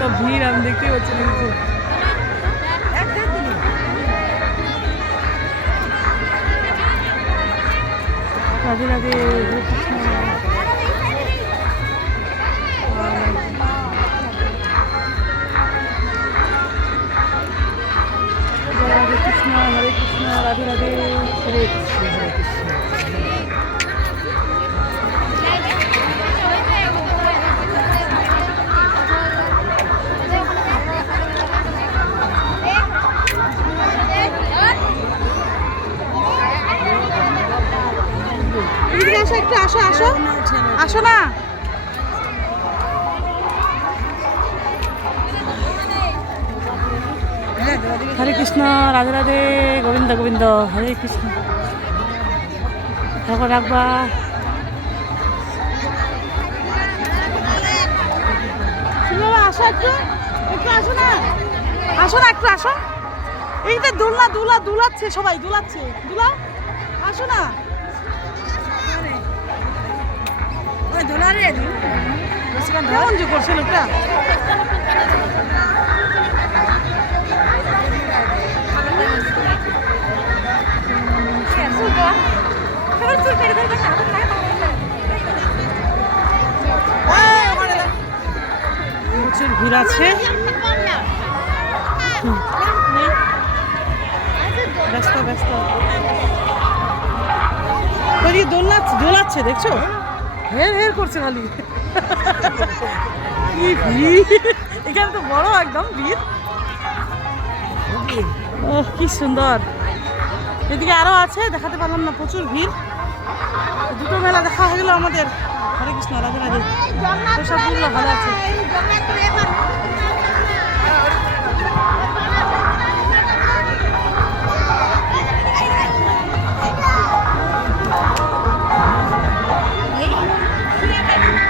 কত ভিড় আমি দেখতেই পাচ্ছি না কিছু। রাধে রাধে, হরে কৃষ্ণ। হরে কৃষ্ণ, হরে কৃষ্ণ, রাধে রাধে, হরে কৃষ্ণ, হরে কৃষ্ণ। একটু আসো আসো আসো না। হরে কৃষ্ণ, রাধে রাধে, গোবিন্দ গোবিন্দ, হরে কৃষ্ণ। ঠাকুর রাখবা। আসো একটু, একটু আসো না, আসো না, একটু আসো। এই যে দুলাচ্ছে, সবাই দুলাচ্ছে, দুলাও, আসো না। কেমন যে করছে লোকটা। প্রচুর ভিড় আছে, ব্যস্ত ব্যস্ত। দোলাচ্ছে দেখছো, হের হের করছে খালি। কি ভিড় এখানে, তো বড় একদম ভিড়। ও কি সুন্দর। এদিকে আরো আছে, দেখাতে পারলাম না, প্রচুর ভিড়। দুটো মেলা দেখা হয়ে গেল আমাদের। হরে কৃষ্ণ, রাধে রাধে। সবগুলো ভালো আছে।